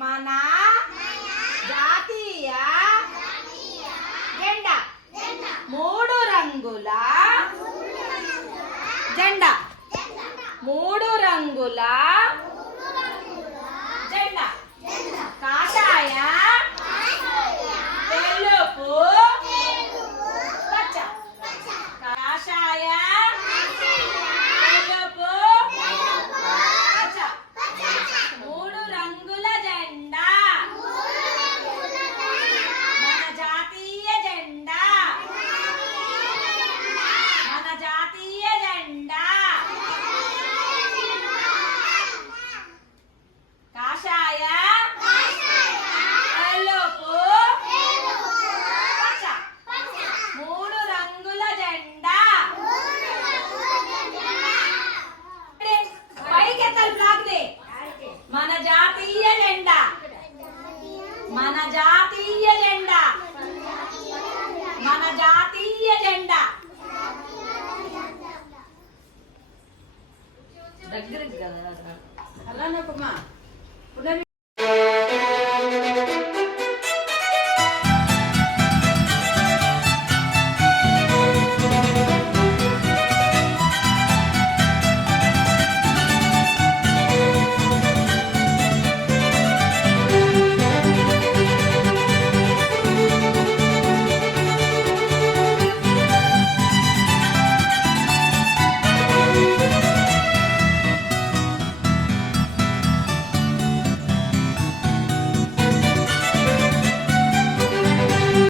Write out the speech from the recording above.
మన జాతీయ జెండా మూడు రంగుల జెండా మూడు రంగుల జెండా కాషాయ తెలుపు పచ్చ కాషాయ తెలుపు పచ్చ మూడు రంగుల జెండా మన జాతీయ జెండా మన జాతీయ జెండా కాషాయ తెలుపు పచ్చ మూడు రంగుల జెండా పైకెత్తాలి ఫ్లాగ్ దే మన జాతీయ జెండా మన జాతీయ జెండా మన జాతీయ జెండా దగ్గరికి కదా అలా నొక్కమ్మా